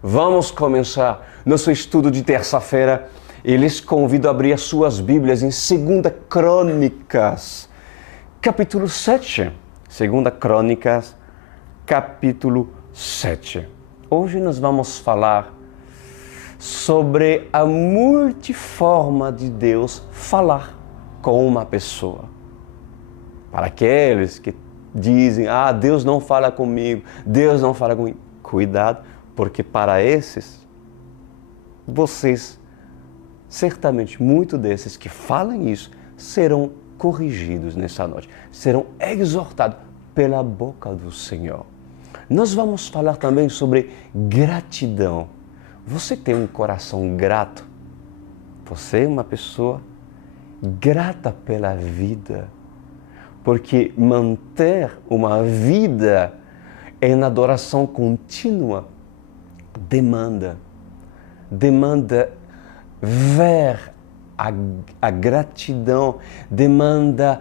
Vamos começar nosso estudo de terça-feira e lhes convido a abrir as suas Bíblias em 2 Crônicas, capítulo 7. 2 Crônicas, capítulo 7. Hoje nós vamos falar sobre a multiforma de Deus falar com uma pessoa. Para aqueles que dizem, Deus não fala comigo, Deus não fala comigo. Cuidado, porque para esses, vocês, certamente, muitos desses que falam isso, serão corrigidos nessa noite, serão exortados pela boca do Senhor. Nós vamos falar também sobre gratidão. Você tem um coração grato? Você é uma pessoa grata pela vida? Porque manter uma vida em adoração contínua demanda ver a gratidão, demanda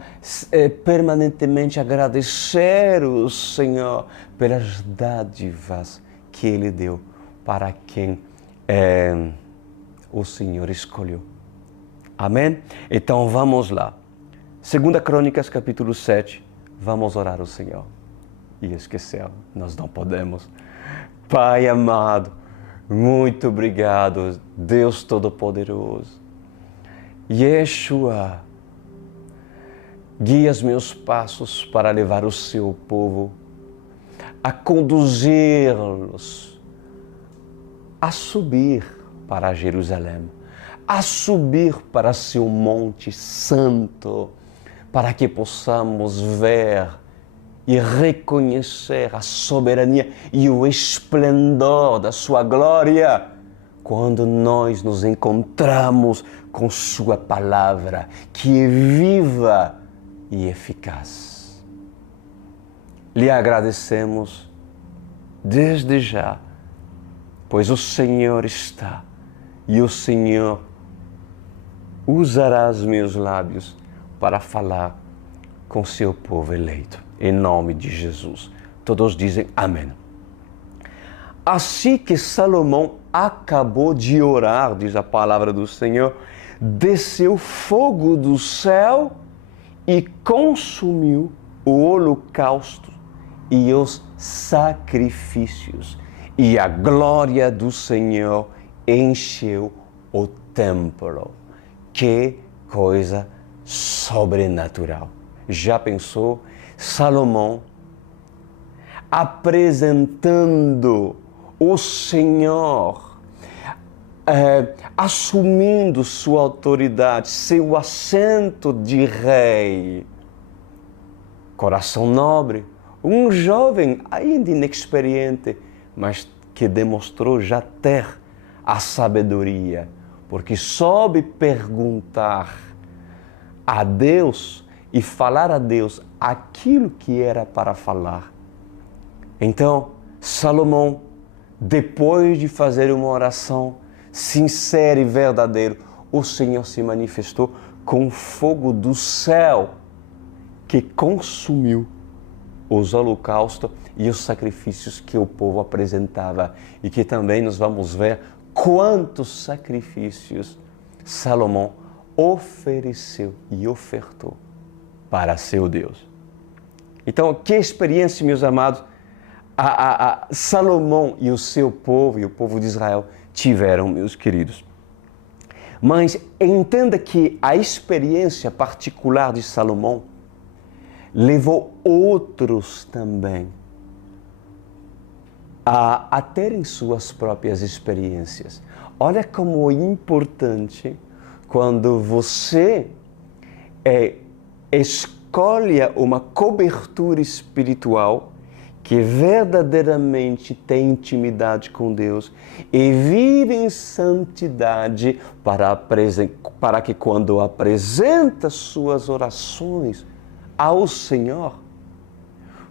permanentemente agradecer o Senhor pelas dádivas que Ele deu para quem o Senhor escolheu. Amém? Então vamos lá. 2 Crônicas, capítulo 7, vamos orar ao Senhor. E esquecer, nós não podemos. Pai amado, muito obrigado, Deus Todo-Poderoso. Yeshua, guia os meus passos para levar o seu povo a conduzi-los a subir para Jerusalém, a subir para seu monte santo, para que possamos ver e reconhecer a soberania e o esplendor da sua glória quando nós nos encontramos com sua palavra, que é viva e eficaz. Lhe agradecemos desde já, pois o Senhor está e o Senhor usará os meus lábios para falar com seu povo eleito. Em nome de Jesus. Todos dizem amém. Assim que Salomão acabou de orar, diz a palavra do Senhor, desceu fogo do céu e consumiu o holocausto e os sacrifícios. E a glória do Senhor encheu o templo. Que coisa sobrenatural. Já pensou? Salomão apresentando o Senhor, assumindo sua autoridade, seu assento de rei. Coração nobre, um jovem ainda inexperiente, mas que demonstrou já ter a sabedoria, porque soube perguntar a Deus e falar a Deus aquilo que era para falar. Então, Salomão, depois de fazer uma oração sincera e verdadeira, o Senhor se manifestou com fogo do céu que consumiu os holocaustos e os sacrifícios que o povo apresentava. E que também nós vamos ver quantos sacrifícios Salomão ofereceu e ofertou para seu Deus. Então, que experiência, meus amados, Salomão e o seu povo, e o povo de Israel, tiveram, meus queridos. Mas entenda que a experiência particular de Salomão levou outros também a terem suas próprias experiências. Olha como é importante quando você escolhe uma cobertura espiritual que verdadeiramente tem intimidade com Deus e vive em santidade para que quando apresenta suas orações ao Senhor,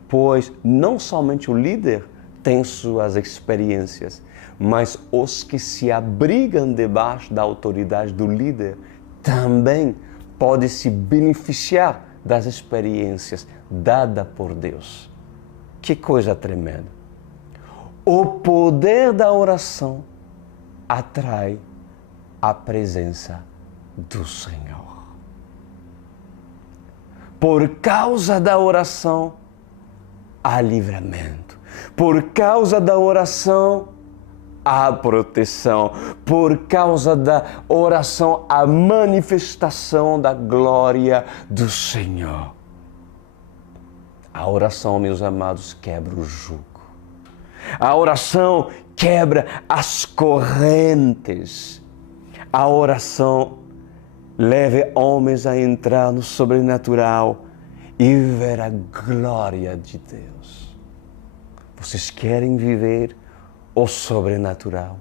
pois não somente o líder tem suas experiências, mas os que se abrigam debaixo da autoridade do líder também podem se beneficiar das experiências dadas por Deus. Que coisa tremenda! O poder da oração atrai a presença do Senhor. Por causa da oração, há livramento. Por causa da oração, há proteção. Por causa da oração, há manifestação da glória do Senhor. A oração, meus amados, quebra o jugo. A oração quebra as correntes. A oração leva homens a entrar no sobrenatural e ver a glória de Deus. Vocês querem viver o sobrenatural?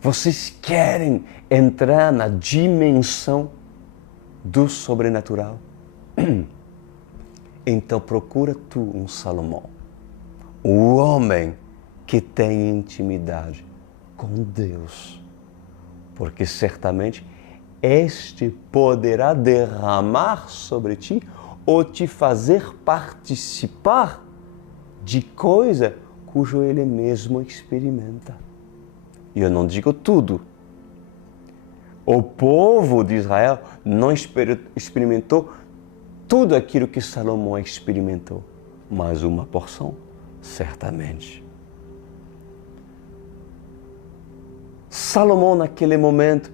Vocês querem entrar na dimensão do sobrenatural? Então procura tu um Salomão, o homem que tem intimidade com Deus, porque certamente este poderá derramar sobre ti ou te fazer participar de coisa cujo ele mesmo experimenta. E eu não digo tudo. O povo de Israel não experimentou tudo aquilo que Salomão experimentou, mas uma porção, certamente. Salomão, naquele momento,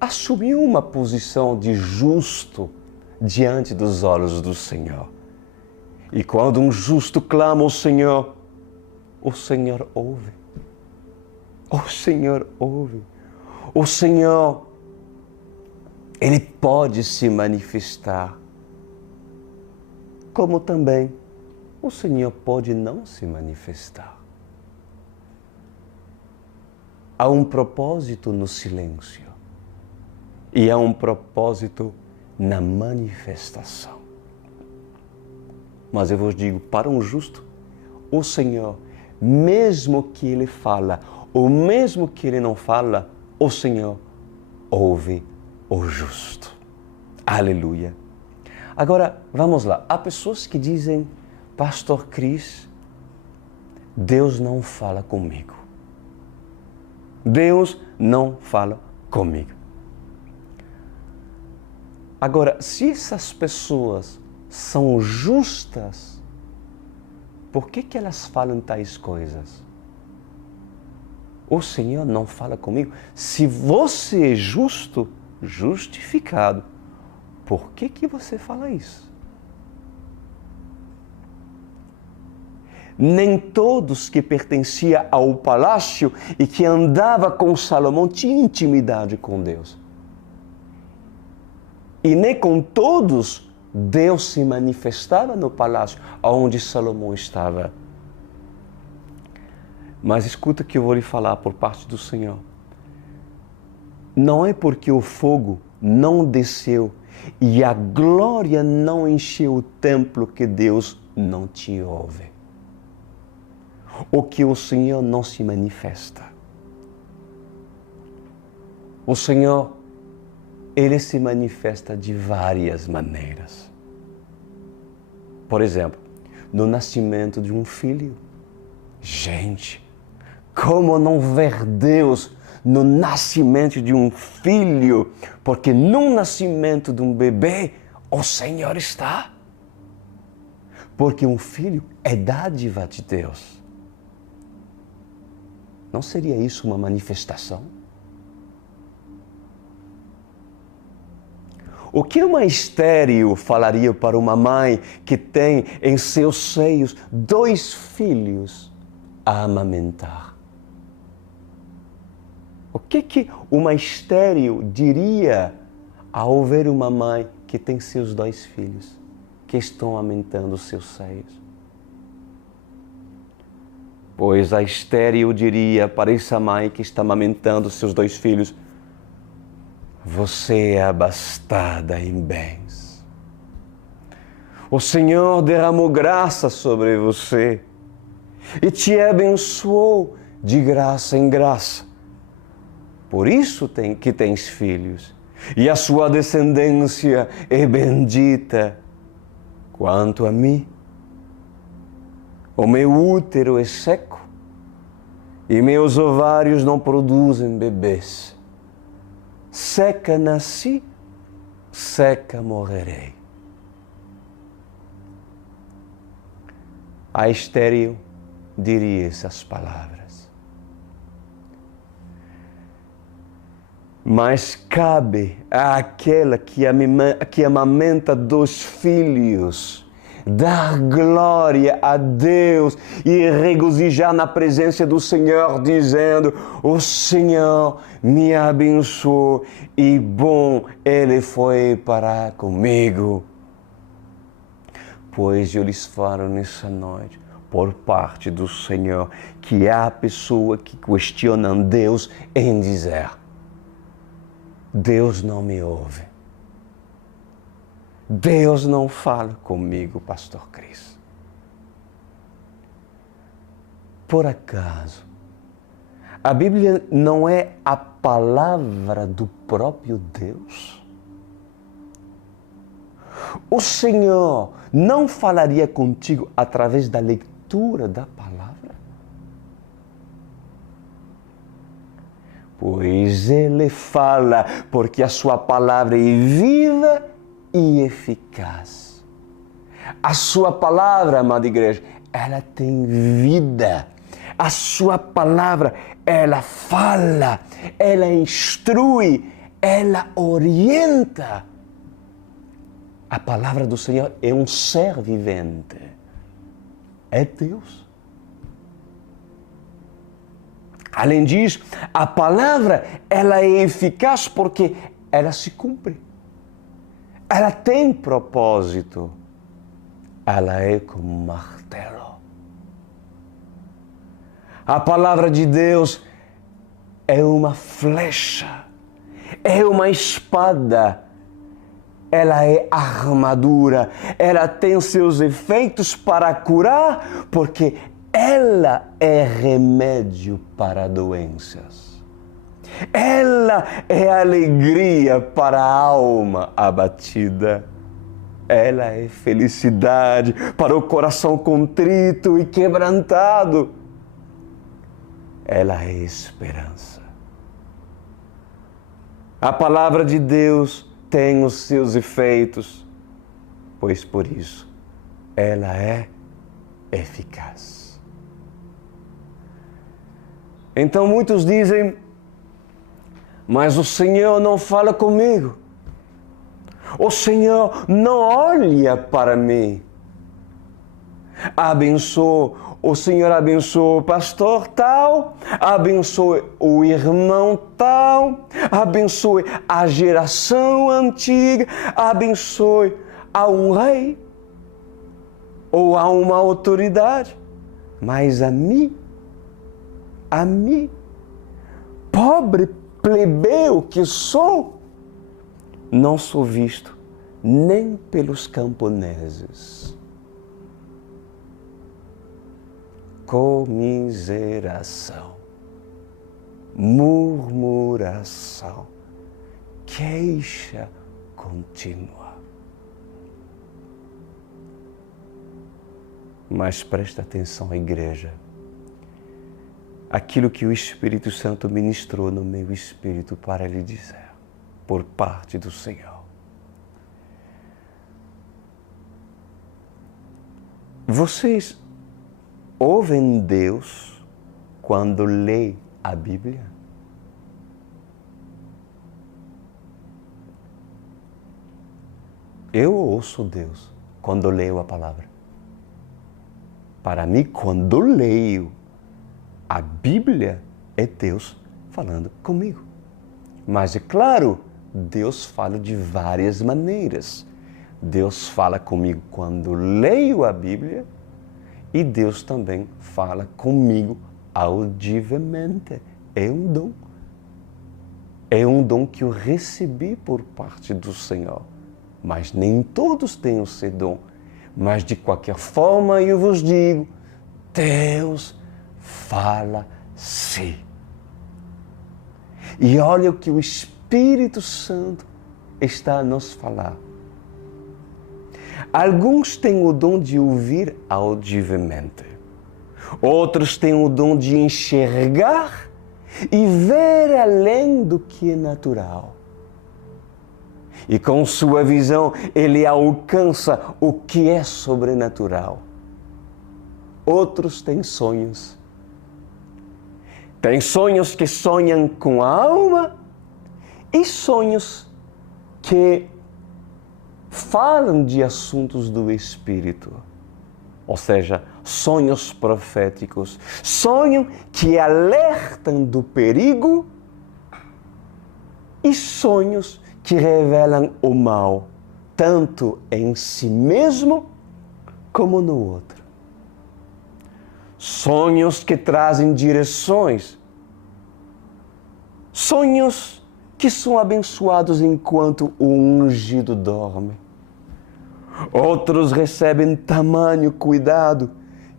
assumiu uma posição de justo diante dos olhos do Senhor. E quando um justo clama ao Senhor, o Senhor ouve. O Senhor ouve. O Senhor, Ele pode se manifestar. Como também o Senhor pode não se manifestar. Há um propósito no silêncio e há um propósito na manifestação. Mas eu vos digo, para um justo, o Senhor, mesmo que ele fala, ou mesmo que ele não fala, o Senhor ouve o justo. Aleluia. Agora, vamos lá. Há pessoas que dizem, Pastor Cris, Deus não fala comigo. Deus não fala comigo. Agora, se essas pessoas são justas, por que elas falam tais coisas? O Senhor não fala comigo. Se você é justo, justificado, por que você fala isso? Nem todos que pertenciam ao palácio e que andavam com Salomão tinham intimidade com Deus. E nem com todos Deus se manifestava no palácio onde Salomão estava. Mas escuta que eu vou lhe falar por parte do Senhor. Não é porque o fogo não desceu e a glória não encheu o templo que Deus não te ouve. Ou que o Senhor não se manifesta. O Senhor, Ele se manifesta de várias maneiras. Por exemplo, no nascimento de um filho. Gente, como não ver Deus no nascimento de um filho? Porque no nascimento de um bebê, o Senhor está. Porque um filho é dádiva de Deus. Não seria isso uma manifestação? O que uma estéril falaria para uma mãe que tem em seus seios 2 filhos a amamentar? O que uma estéril diria ao ver uma mãe que tem seus 2 filhos que estão amamentando os seus seios? Pois a estéril diria para essa mãe que está amamentando seus 2 filhos: você é abastada em bens. O Senhor derramou graça sobre você e te abençoou de graça em graça. Por isso que tens filhos, e a sua descendência é bendita. Quanto a mim, o meu útero é seco e meus ovários não produzem bebês. Seca nasci, seca morrerei. A estéril diria essas palavras. Mas cabe àquela que amamenta 2 filhos dar glória a Deus e regozijar na presença do Senhor, dizendo: o Senhor me abençoou e bom Ele foi para comigo. Pois eu lhes falo nessa noite, por parte do Senhor, que há pessoa que questiona Deus em dizer: Deus não me ouve. Deus não fala comigo, Pastor Cris. Por acaso, a Bíblia não é a palavra do próprio Deus? O Senhor não falaria contigo através da leitura da palavra? Pois Ele fala, porque a sua palavra é viva e eficaz. A sua palavra, amada igreja, ela tem vida. A sua palavra, ela fala, ela instrui, ela orienta. A palavra do Senhor é um ser vivente. É Deus. Além disso, a palavra, ela é eficaz porque ela se cumpre. Ela tem propósito. Ela é como um martelo. A palavra de Deus é uma flecha, é uma espada, ela é armadura, ela tem seus efeitos para curar, porque ela é remédio para doenças. Ela é alegria para a alma abatida. Ela é felicidade para o coração contrito e quebrantado. Ela é esperança. A palavra de Deus tem os seus efeitos, pois por isso ela é eficaz. Então muitos dizem: mas o Senhor não fala comigo. O Senhor não olha para mim. O Senhor abençoa o pastor tal, abençoe o irmão tal, abençoe a geração antiga, abençoe a um rei ou a uma autoridade. Mas a mim, pobre plebeu que sou, não sou visto nem pelos camponeses. Comiseração, murmuração, queixa contínua. Mas presta atenção, igreja. Aquilo que o Espírito Santo ministrou no meu espírito para lhe dizer, por parte do Senhor. Vocês ouvem Deus quando lê a Bíblia? Eu ouço Deus quando leio a palavra. Para mim, quando leio a Bíblia, é Deus falando comigo. Mas é claro, Deus fala de várias maneiras. Deus fala comigo quando leio a Bíblia e Deus também fala comigo audivelmente. É um dom. É um dom que eu recebi por parte do Senhor. Mas nem todos têm esse dom. Mas de qualquer forma eu vos digo, Deus fala sim. E olha o que o Espírito Santo está a nos falar. Alguns têm o dom de ouvir audivelmente. Outros têm o dom de enxergar e ver além do que é natural. E com sua visão, ele alcança o que é sobrenatural. Outros têm sonhos. Tem sonhos que sonham com a alma e sonhos que falam de assuntos do espírito. Ou seja, sonhos proféticos. Sonhos que alertam do perigo e sonhos que revelam o mal, tanto em si mesmo como no outro. Sonhos que trazem direções. Sonhos que são abençoados enquanto o ungido dorme. Outros recebem tamanho cuidado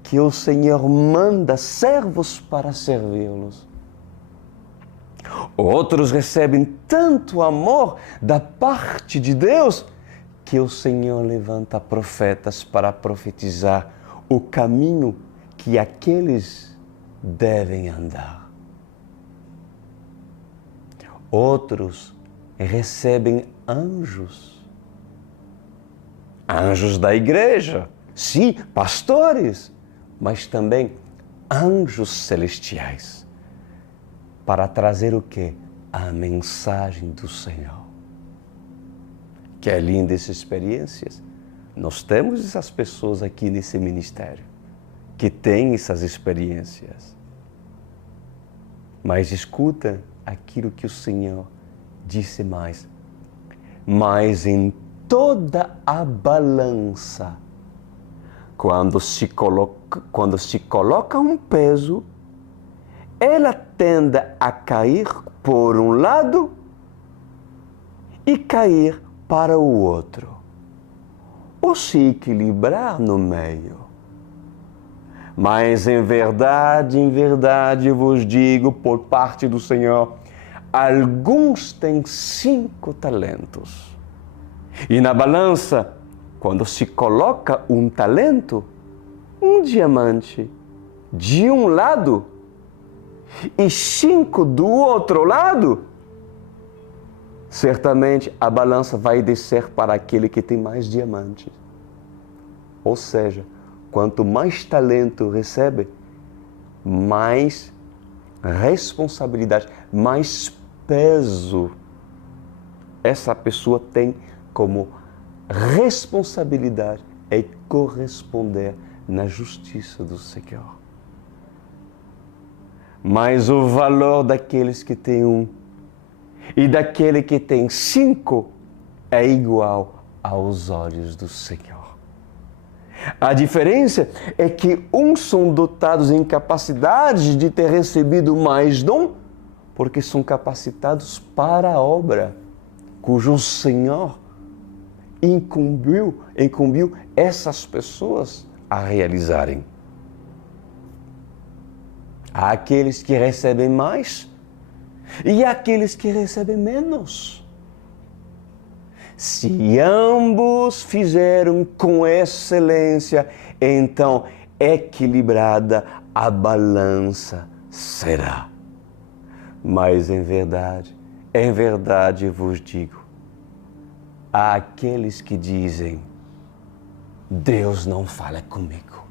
que o Senhor manda servos para servi-los. Outros recebem tanto amor da parte de Deus que o Senhor levanta profetas para profetizar o caminho que aqueles devem andar. Outros recebem anjos. Anjos da igreja, sim, pastores, mas também anjos celestiais. Para trazer o quê? A mensagem do Senhor. Que é linda essas experiências. Nós temos essas pessoas aqui nesse ministério que têm essas experiências. Mas escuta aquilo que o Senhor disse mais. Mas em toda a balança, quando se coloca um peso, ela tende a cair por um lado e cair para o outro, ou se equilibrar no meio. Mas em verdade vos digo, por parte do Senhor, alguns têm 5 talentos. E na balança, quando se coloca um talento, um diamante de um lado e 5 do outro lado, certamente a balança vai descer para aquele que tem mais diamantes. Ou seja, quanto mais talento recebe, mais responsabilidade, mais peso essa pessoa tem como responsabilidade é corresponder na justiça do Senhor. Mas o valor daqueles que têm 1 e daquele que tem 5 é igual aos olhos do Senhor. A diferença é que uns são dotados em capacidade de ter recebido mais dom, porque são capacitados para a obra, cujo Senhor incumbiu essas pessoas a realizarem. Há aqueles que recebem mais e aqueles que recebem menos. Se ambos fizeram com excelência, então equilibrada a balança será. Mas em verdade vos digo, há aqueles que dizem, Deus não fala comigo.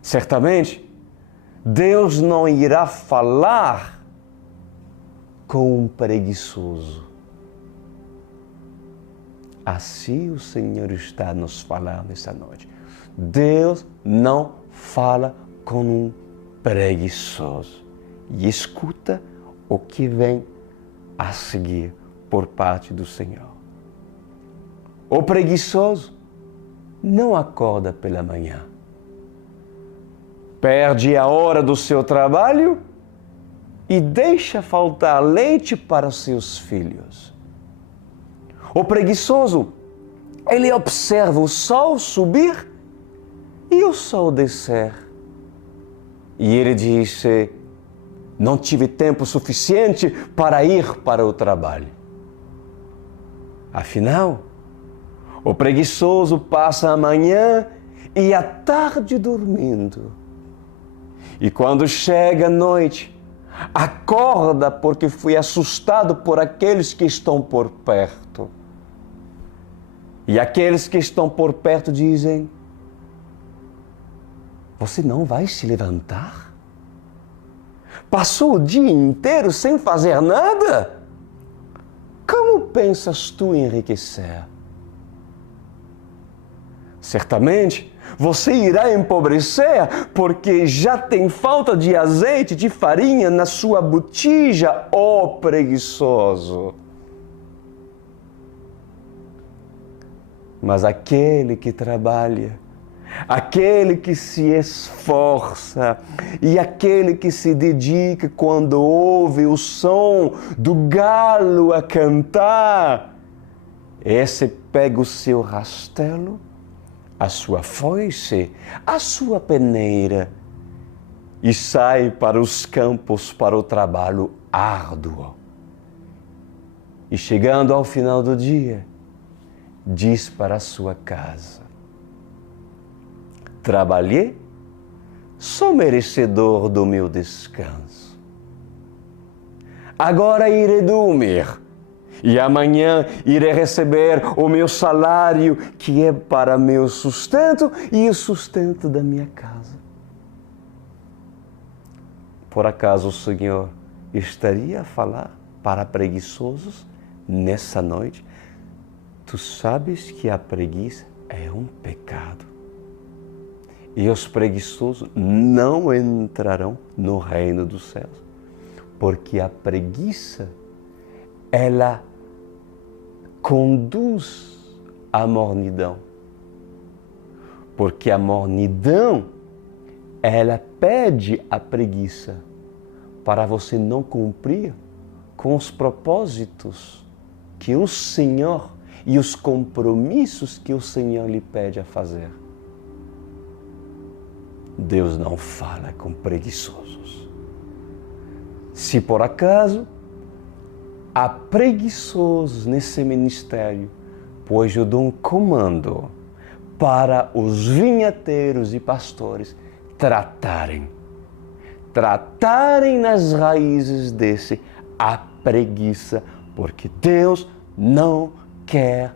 Certamente, Deus não irá falar com um preguiçoso. Assim o Senhor está nos falando esta noite. Deus não fala com um preguiçoso. E escuta o que vem a seguir por parte do Senhor. O preguiçoso não acorda pela manhã. Perde a hora do seu trabalho e deixa faltar leite para seus filhos. O preguiçoso, ele observa o sol subir e o sol descer. E ele diz, não tive tempo suficiente para ir para o trabalho. Afinal, o preguiçoso passa a manhã e à tarde dormindo. E quando chega a noite, acorda porque foi assustado por aqueles que estão por perto. E aqueles que estão por perto dizem: você não vai se levantar? Passou o dia inteiro sem fazer nada? Como pensas tu enriquecer? Certamente você irá empobrecer porque já tem falta de azeite, de farinha na sua botija, ó preguiçoso. Mas aquele que trabalha, aquele que se esforça e aquele que se dedica quando ouve o som do galo a cantar, esse pega o seu rastelo, a sua foice, a sua peneira e sai para os campos para o trabalho árduo. E chegando ao final do dia, diz para a sua casa: trabalhei, sou merecedor do meu descanso. Agora irei dormir e amanhã irei receber o meu salário, que é para meu sustento e o sustento da minha casa. Por acaso o Senhor estaria a falar para preguiçosos nessa noite? Tu sabes que a preguiça é um pecado. E os preguiçosos não entrarão no reino dos céus. Porque a preguiça, ela conduz à mornidão. Porque a mornidão, ela pede a preguiça para você não cumprir com os propósitos que o Senhor e os compromissos que o Senhor lhe pede a fazer. Deus não fala com preguiçosos. Se por acaso há preguiçosos nesse ministério, pois eu dou um comando para os vinhateiros e pastores tratarem nas raízes desse a preguiça, porque Deus não quer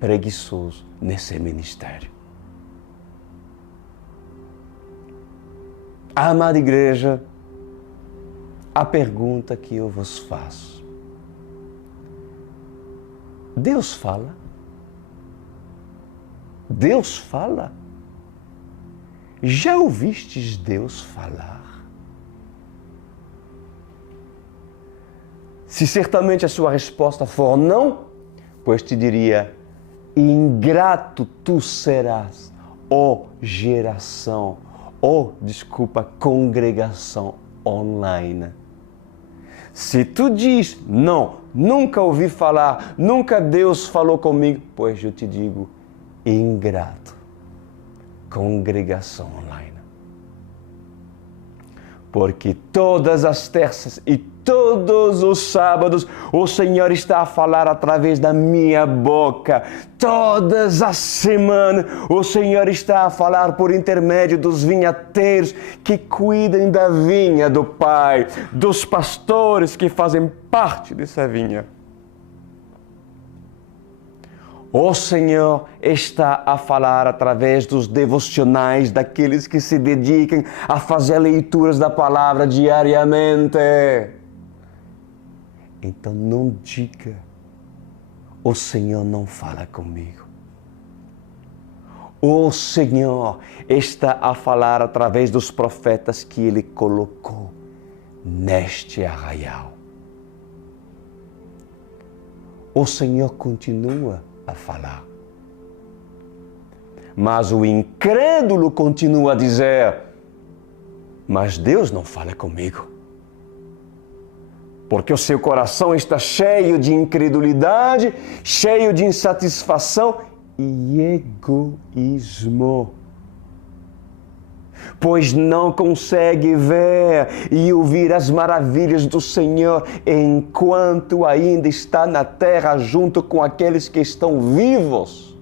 preguiçoso nesse ministério. Amada igreja, a pergunta que eu vos faço: Deus fala? Deus fala? Já ouvistes Deus falar? Se certamente a sua resposta for não, pois te diria: ingrato tu serás, ó geração, congregação online. Se tu diz, não, nunca ouvi falar, nunca Deus falou comigo, pois eu te digo, ingrato, congregação online. Porque todas as terças e todos os sábados o Senhor está a falar através da minha boca. Todas as semanas o Senhor está a falar por intermédio dos vinhateiros que cuidam da vinha do Pai, dos pastores que fazem parte dessa vinha. O Senhor está a falar através dos devocionais daqueles que se dedicam a fazer leituras da palavra diariamente. Então não diga, o Senhor não fala comigo. O Senhor está a falar através dos profetas que Ele colocou neste arraial. O Senhor continua a falar. Mas o incrédulo continua a dizer, mas Deus não fala comigo. Porque o seu coração está cheio de incredulidade, cheio de insatisfação e egoísmo. Pois não consegue ver e ouvir as maravilhas do Senhor enquanto ainda está na terra junto com aqueles que estão vivos.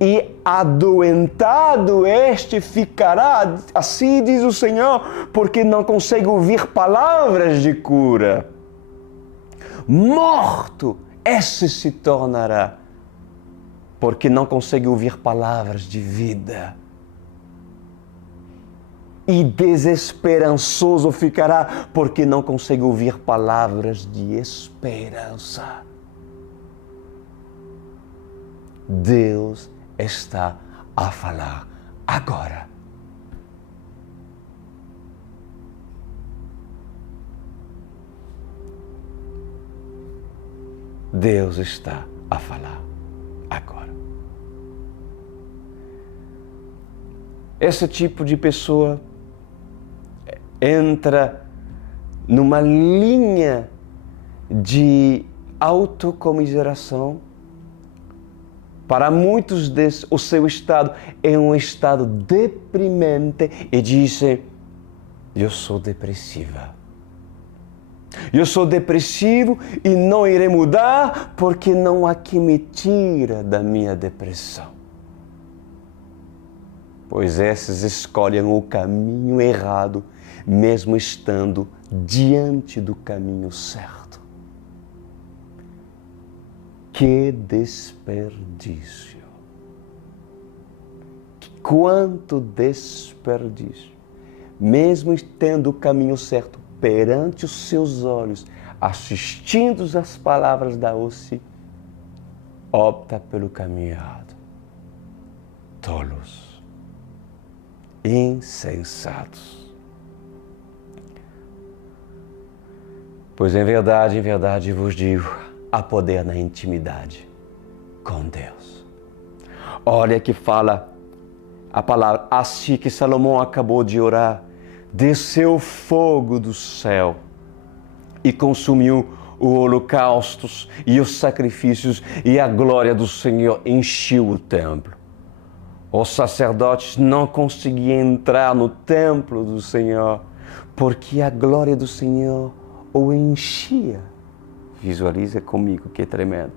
e adoentado este ficará, assim diz o Senhor, porque não consegue ouvir palavras de cura. Morto, esse se tornará, porque não consegue ouvir palavras de vida. E desesperançoso ficará, porque não consegue ouvir palavras de esperança. Deus está a falar agora. Deus está a falar agora. Esse tipo de pessoa entra numa linha de autocomiseração. Para muitos desses, o seu estado é um estado deprimente e dizem: eu sou depressiva. Eu sou depressivo e não irei mudar porque não há quem me tire da minha depressão. Pois esses escolhem o caminho errado, mesmo estando diante do caminho certo. Que desperdício! Quanto desperdício! Mesmo tendo o caminho certo perante os seus olhos, assistindo às palavras da hoste, opta pelo caminho errado. Tolos, insensatos. Pois em verdade vos digo, há poder na intimidade com Deus. Olha que fala a palavra, assim que Salomão acabou de orar, desceu fogo do céu e consumiu os holocaustos e os sacrifícios, e a glória do Senhor encheu o templo. Os sacerdotes não conseguiam entrar no templo do Senhor, porque a glória do Senhor o enchia. Visualiza comigo, que tremendo.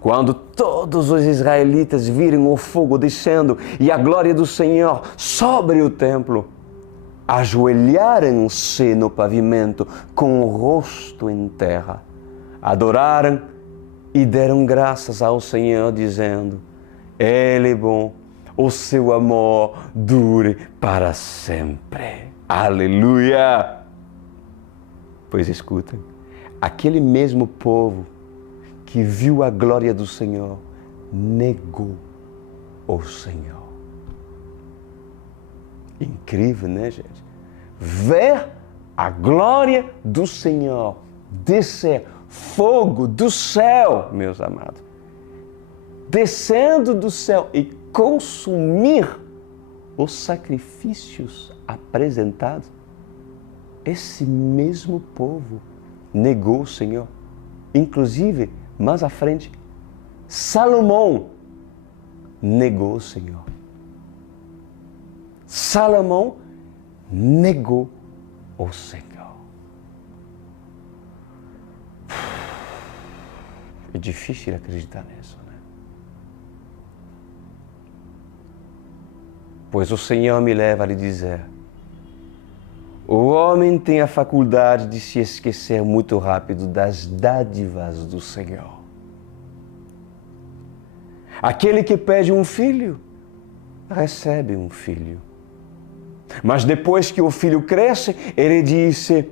Quando todos os israelitas viram o fogo descendo e a glória do Senhor sobre o templo, ajoelharam-se no pavimento com o rosto em terra, adoraram e deram graças ao Senhor, dizendo: Ele é bom, o seu amor dure para sempre. Aleluia! Pois escutem, aquele mesmo povo que viu a glória do Senhor negou o Senhor. Incrível, né, gente? Ver a glória do Senhor descer, fogo do céu, meus amados, descendo do céu e consumir os sacrifícios apresentados. Esse mesmo povo negou o Senhor. Inclusive, mais à frente, Salomão negou o Senhor. Salomão negou o Senhor. É difícil acreditar nisso, né? Pois o Senhor me leva a lhe dizer: o homem tem a faculdade de se esquecer muito rápido das dádivas do Senhor. Aquele que pede um filho, recebe um filho. Mas depois que o filho cresce, ele disse: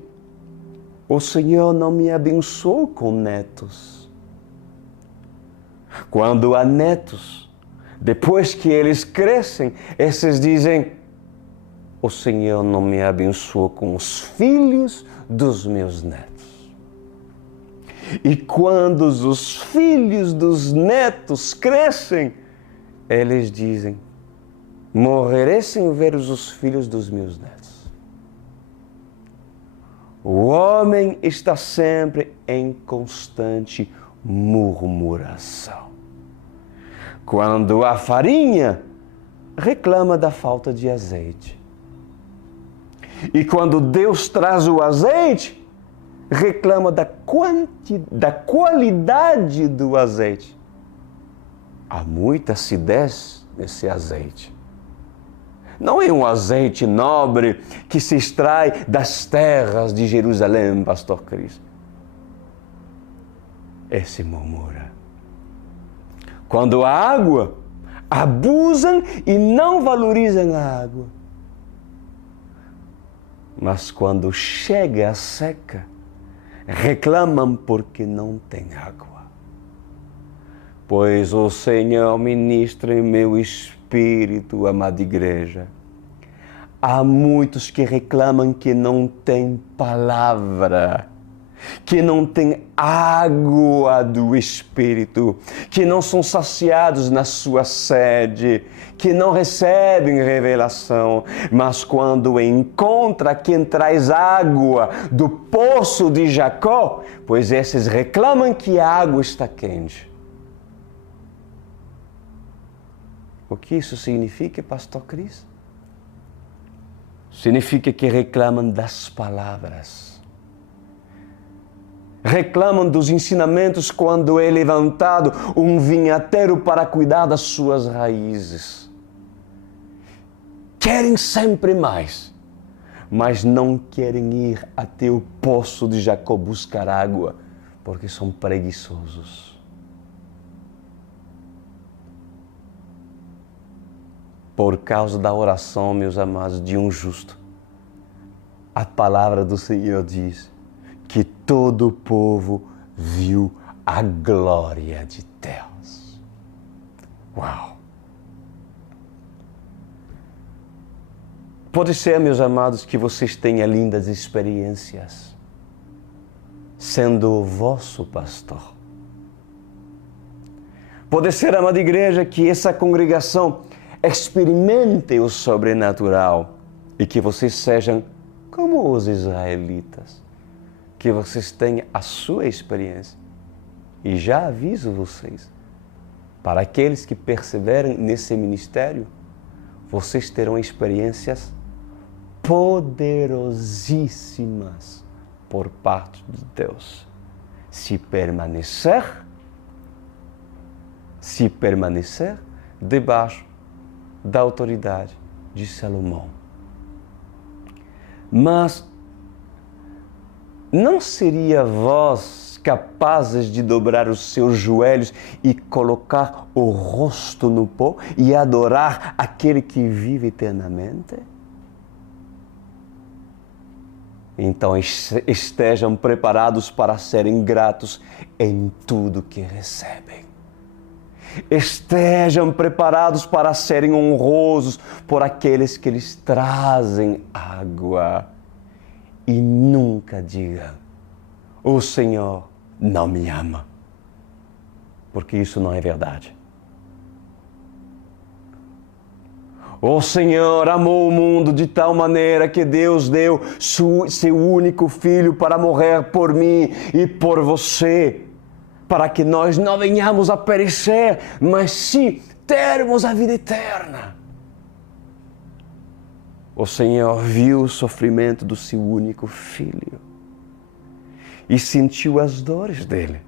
o Senhor não me abençoou com netos. Quando há netos, depois que eles crescem, esses dizem: o Senhor não me abençoou com os filhos dos meus netos. E quando os filhos dos netos crescem, eles dizem: morrerei sem ver os filhos dos meus netos. O homem está sempre em constante murmuração. Quando há farinha, reclama da falta de azeite. E quando Deus traz o azeite, reclama da qualidade do azeite. há muita acidez nesse azeite. Não é um azeite nobre que se extrai das terras de Jerusalém, pastor Cris. Esse murmura. Quando a água, abusam e não valorizam a água. Mas quando chega a seca, reclamam porque não tem água. Pois o Senhor ministra em meu espírito, amada igreja. Há muitos que reclamam que não tem palavra, que não tem água do Espírito, que não são saciados na sua sede, que não recebem revelação, mas quando encontra quem traz água do poço de Jacó, pois esses reclamam que a água está quente. O que isso significa, pastor Cris? Significa que reclamam das palavras. Reclamam dos ensinamentos quando é levantado um vinhateiro para cuidar das suas raízes. Querem sempre mais, mas não querem ir até o poço de Jacó buscar água, porque são preguiçosos. Por causa da oração, meus amados, de um justo, a palavra do Senhor diz que todo o povo viu a glória de Deus. Uau! Pode ser, meus amados, que vocês tenham lindas experiências sendo o vosso pastor. Pode ser, amada igreja, que essa congregação experimente o sobrenatural e que vocês sejam como os israelitas, que vocês tenham a sua experiência. E já aviso vocês, para aqueles que perseveram nesse ministério, vocês terão experiências poderosíssimas por parte de Deus. Se permanecer debaixo da autoridade de Salomão. Mas não seria vós capazes de dobrar os seus joelhos e colocar o rosto no pó e adorar aquele que vive eternamente? Então estejam preparados para serem gratos em tudo que recebem. Estejam preparados para serem honrosos por aqueles que lhes trazem água. E nunca digam, o Senhor não me ama. Porque isso não é verdade. O Senhor amou o mundo de tal maneira que Deus deu seu único Filho para morrer por mim e por você, para que nós não venhamos a perecer, mas sim termos a vida eterna. O Senhor viu o sofrimento do seu único Filho e sentiu as dores dele.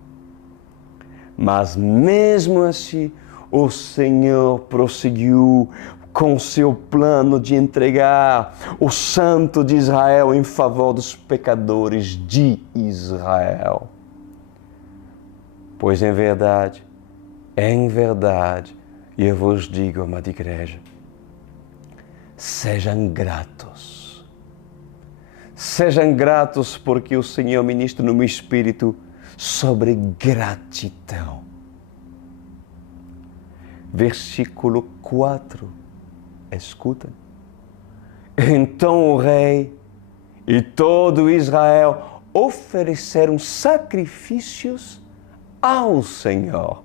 Mas mesmo assim, o Senhor prosseguiu com seu plano de entregar o Santo de Israel em favor dos pecadores de Israel. Pois em verdade, e eu vos digo, amada igreja, sejam gratos. Sejam gratos porque o Senhor ministra no meu espírito sobre gratidão. Versículo 4, escuta. Então o rei e todo Israel ofereceram sacrifícios ao Senhor.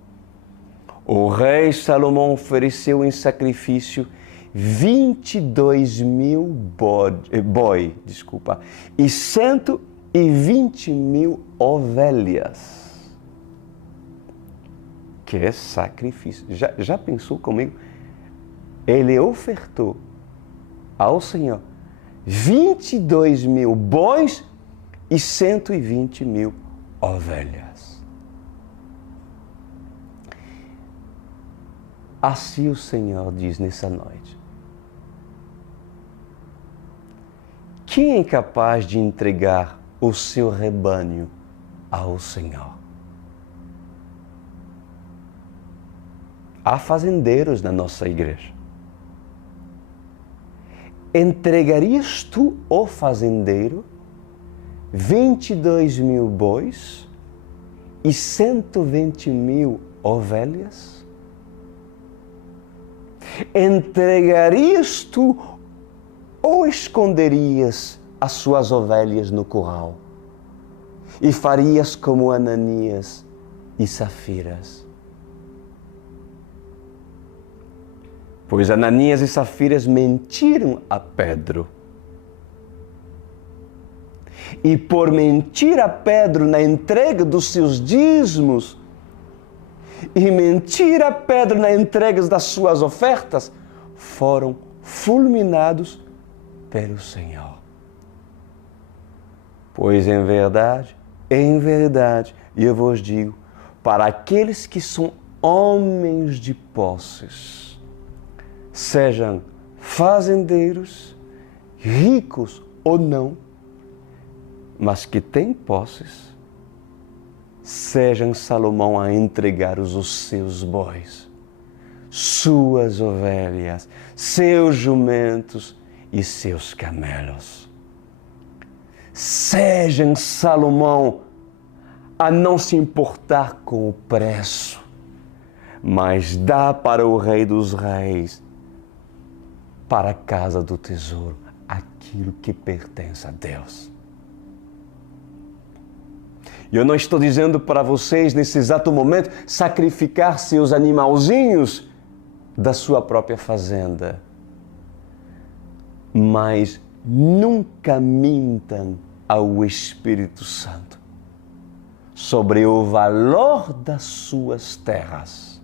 O rei Salomão ofereceu em sacrifício 22.000 e 120.000 ovelhas. Que é sacrifício. Já pensou comigo? Ele ofertou ao Senhor 22.000 bois e 120.000 ovelhas. Assim o Senhor diz nessa noite. Quem é capaz de entregar o seu rebanho ao Senhor? Há fazendeiros na nossa igreja. Entregarias tu, ó fazendeiro, 22.000 bois e 120.000 ovelhas? Entregarias tu ou esconderias as suas ovelhas no curral e farias como Ananias e Safiras? Pois Ananias e Safiras mentiram a Pedro. E por mentir a Pedro na entrega dos seus dízimos e mentir a Pedro na entrega das suas ofertas, foram fulminados pelo Senhor. Pois em verdade, eu vos digo, para aqueles que são homens de posses, sejam fazendeiros, ricos ou não, mas que têm posses, sejam Salomão a entregar-os os seus bois, suas ovelhas, seus jumentos e seus camelos. Sejam Salomão a não se importar com o preço, mas dá para o Rei dos Reis, para a casa do tesouro, aquilo que pertence a Deus. Eu não estou dizendo para vocês, nesse exato momento, sacrificar seus animalzinhos da sua própria fazenda. Mas nunca mintam ao Espírito Santo sobre o valor das suas terras,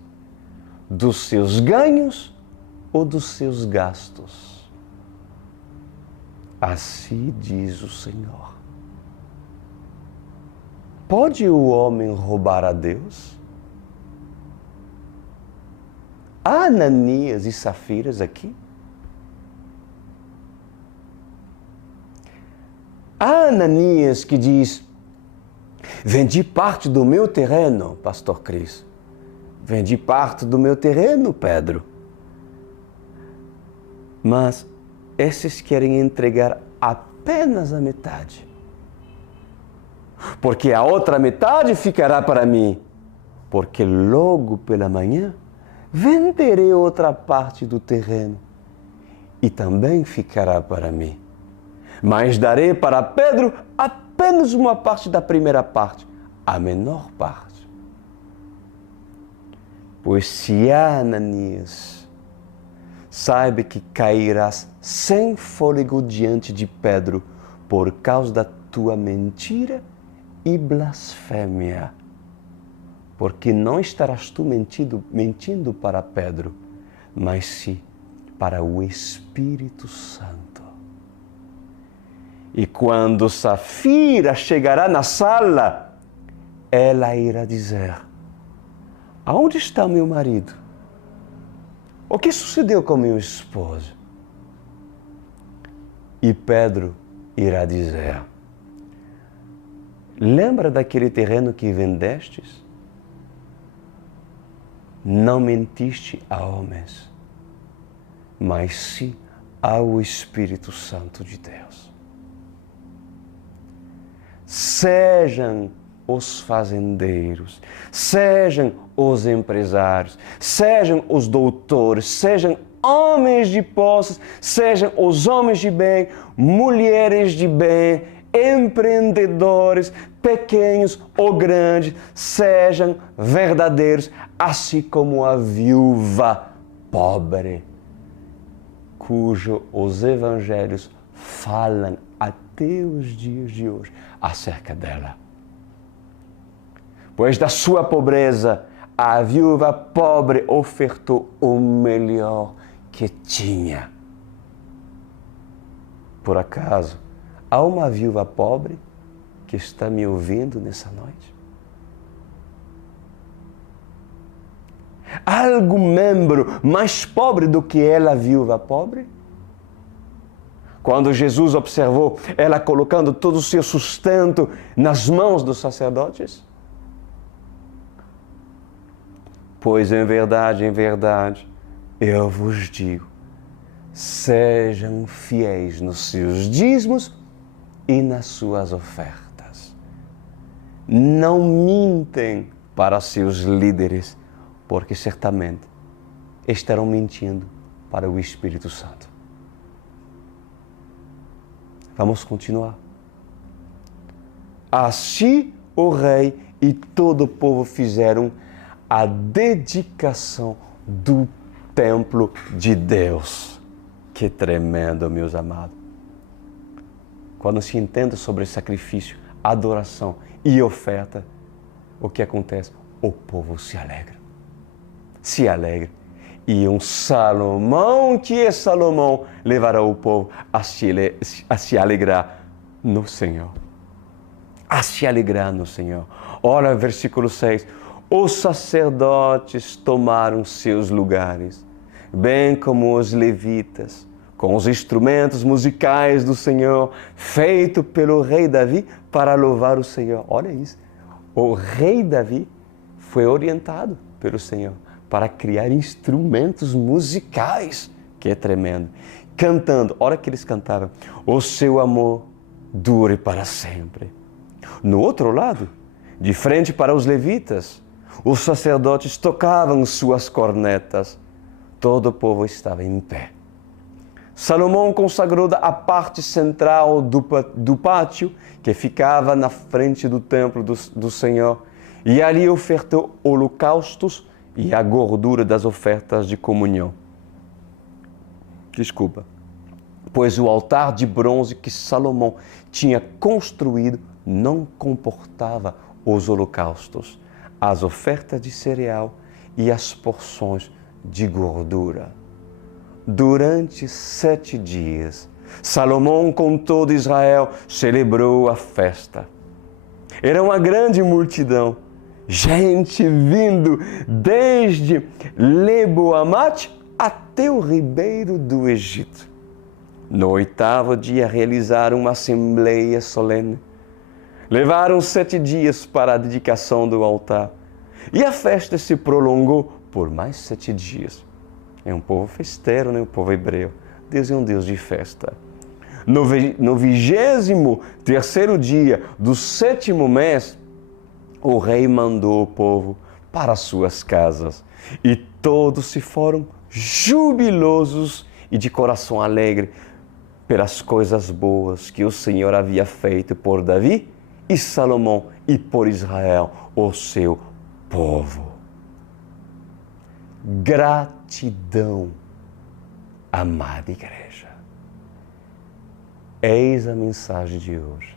dos seus ganhos ou dos seus gastos. Assim diz o Senhor. Pode o homem roubar a Deus? Há Ananias e Safiras aqui? Há Ananias que diz: vendi parte do meu terreno, pastor Cris. Vendi parte do meu terreno, Pedro. Mas esses querem entregar apenas a metade. Porque a outra metade ficará para mim. Porque logo pela manhã venderei outra parte do terreno e também ficará para mim. Mas darei para Pedro apenas uma parte da primeira parte, a menor parte. Pois se há Ananias, saiba que cairás sem fôlego diante de Pedro por causa da tua mentira e blasfêmia. Porque não estarás tu mentindo para Pedro, mas sim para o Espírito Santo. E quando Safira chegará na sala, ela irá dizer: aonde está meu marido? O que sucedeu com meu esposo? E Pedro irá dizer: lembra daquele terreno que vendestes? Não mentiste a homens, mas sim ao Espírito Santo de Deus. Sejam os fazendeiros, sejam os empresários, sejam os doutores, sejam homens de posses, sejam os homens de bem, mulheres de bem, empreendedores, pequenos ou grandes, sejam verdadeiros, assim como a viúva pobre, cujo os evangelhos falam até os dias de hoje acerca dela. Pois da sua pobreza, a viúva pobre ofertou o melhor que tinha. Por acaso, há uma viúva pobre que está me ouvindo nessa noite? algum membro mais pobre do que ela, viúva pobre? Quando Jesus observou ela colocando todo o seu sustento nas mãos dos sacerdotes? Pois em verdade, eu vos digo, sejam fiéis nos seus dízimos e nas suas ofertas. Não mintem para seus líderes, porque certamente estarão mentindo para o Espírito Santo. Vamos continuar. Assim o rei e todo o povo fizeram a dedicação do templo de Deus. Que tremendo, meus amados. Quando se entende sobre sacrifício, adoração e oferta, o que acontece? O povo se alegra. Se alegra. E um Salomão, que é Salomão, levará o povo a se alegrar no Senhor. A se alegrar no Senhor. Olha, versículo 6. Os sacerdotes tomaram seus lugares, bem como os levitas, com os instrumentos musicais do Senhor, feito pelo rei Davi para louvar o Senhor. Olha isso. O rei Davi foi orientado pelo Senhor para criar instrumentos musicais, que é tremendo. Cantando, olha que eles cantavam, o seu amor dure para sempre. No outro lado, de frente para os levitas, os sacerdotes tocavam suas cornetas. Todo o povo estava em pé. Salomão consagrou a parte central do pátio, que ficava na frente do templo do Senhor, e ali ofertou holocaustos e a gordura das ofertas de comunhão. Pois o altar de bronze que Salomão tinha construído não comportava os holocaustos, as ofertas de cereal e as porções de gordura. Durante 7 dias, Salomão com todo Israel celebrou a festa. Era uma grande multidão, gente vindo desde Lebo-Amate até o ribeiro do Egito. No 8º dia realizaram uma assembleia solene. Levaram 7 dias para a dedicação do altar. E a festa se prolongou por mais 7 dias. É um povo festeiro, né? O povo hebreu. Deus é um Deus de festa. No 23º dia do 7º mês, o rei mandou o povo para suas casas. E todos se foram jubilosos e de coração alegre pelas coisas boas que o Senhor havia feito por Davi e Salomão e por Israel, o seu povo. Gratidão, amada igreja. Eis a mensagem de hoje.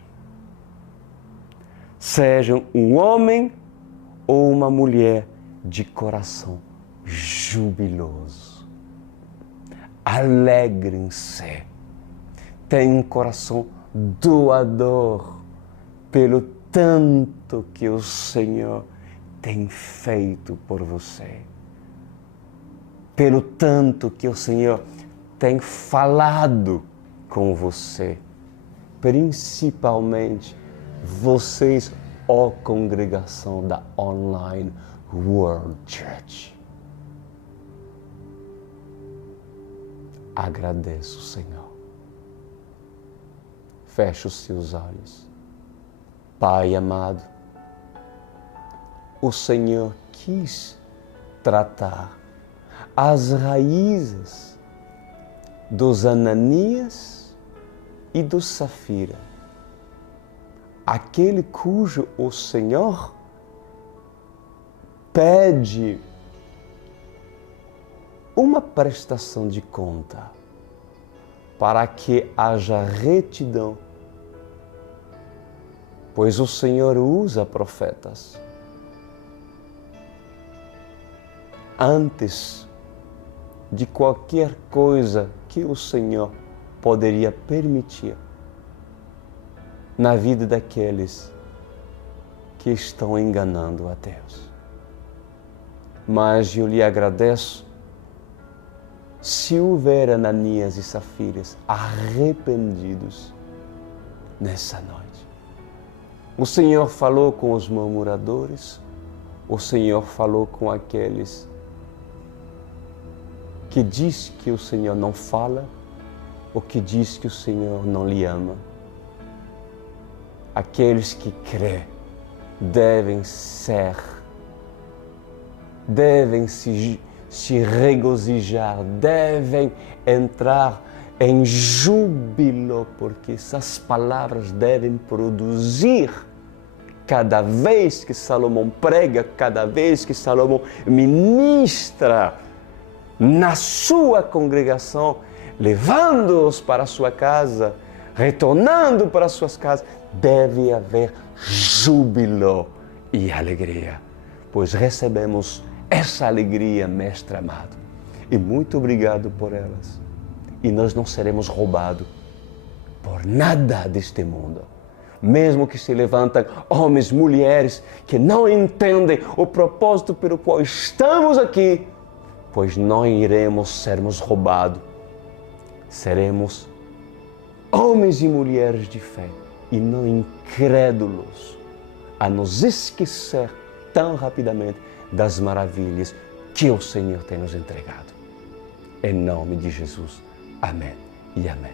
Sejam um homem ou uma mulher de coração jubiloso. Alegrem-se. Tenham um coração doador pelo tanto que o Senhor tem feito por você. Pelo tanto que o Senhor tem falado com você. Principalmente vocês, ó congregação da Online World Church. Agradeço, Senhor. Feche os seus olhos. Pai amado, o Senhor quis tratar as raízes dos Ananias e do Safira, aquele cujo o Senhor pede uma prestação de conta para que haja retidão, pois o Senhor usa profetas. Antes de qualquer coisa que o Senhor poderia permitir na vida daqueles que estão enganando a Deus. mas eu lhe agradeço se houver Ananias e Safiras arrependidos nessa noite. O Senhor falou com os murmuradores, o Senhor falou com aqueles que diz que o Senhor não fala, ou que diz que o Senhor não lhe ama. Aqueles que crêem devem se regozijar, devem entrar em júbilo, porque essas palavras devem produzir cada vez que Salomão prega, cada vez que Salomão ministra na sua congregação, levando-os para a sua casa, retornando para as suas casas, deve haver júbilo e alegria, pois recebemos essa alegria, mestre amado, e muito obrigado por elas. E nós não seremos roubados por nada deste mundo. Mesmo que se levantem homens, mulheres que não entendem o propósito pelo qual estamos aqui, pois não iremos sermos roubados. Seremos homens e mulheres de fé e não incrédulos a nos esquecer tão rapidamente das maravilhas que o Senhor tem nos entregado. Em nome de Jesus. Amém e amém.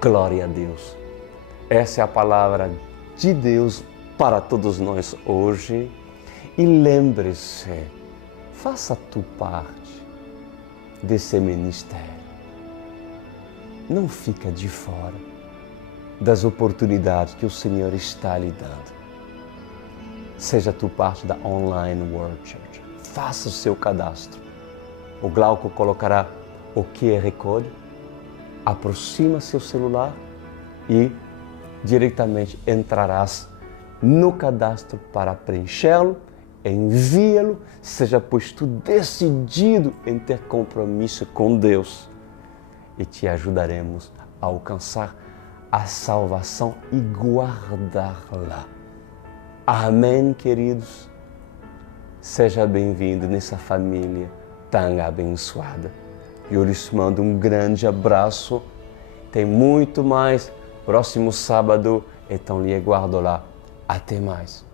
Glória a Deus. Essa é a palavra de Deus para todos nós hoje. E lembre-se, faça a tua parte desse ministério. Não fica de fora das oportunidades que o Senhor está lhe dando. Seja tu parte da Online World Church. Faça o seu cadastro. O Glauco colocará o QR Code, aproxima seu celular e diretamente entrarás no cadastro para preenchê-lo, envia-lo, seja pois tu decidido em ter compromisso com Deus e te ajudaremos a alcançar a salvação e guardá-la. Amém, queridos? Seja bem-vindo nessa família tão abençoada. Eu lhes mando um grande abraço. Tem muito mais próximo sábado, então lhe aguardo lá. Até mais.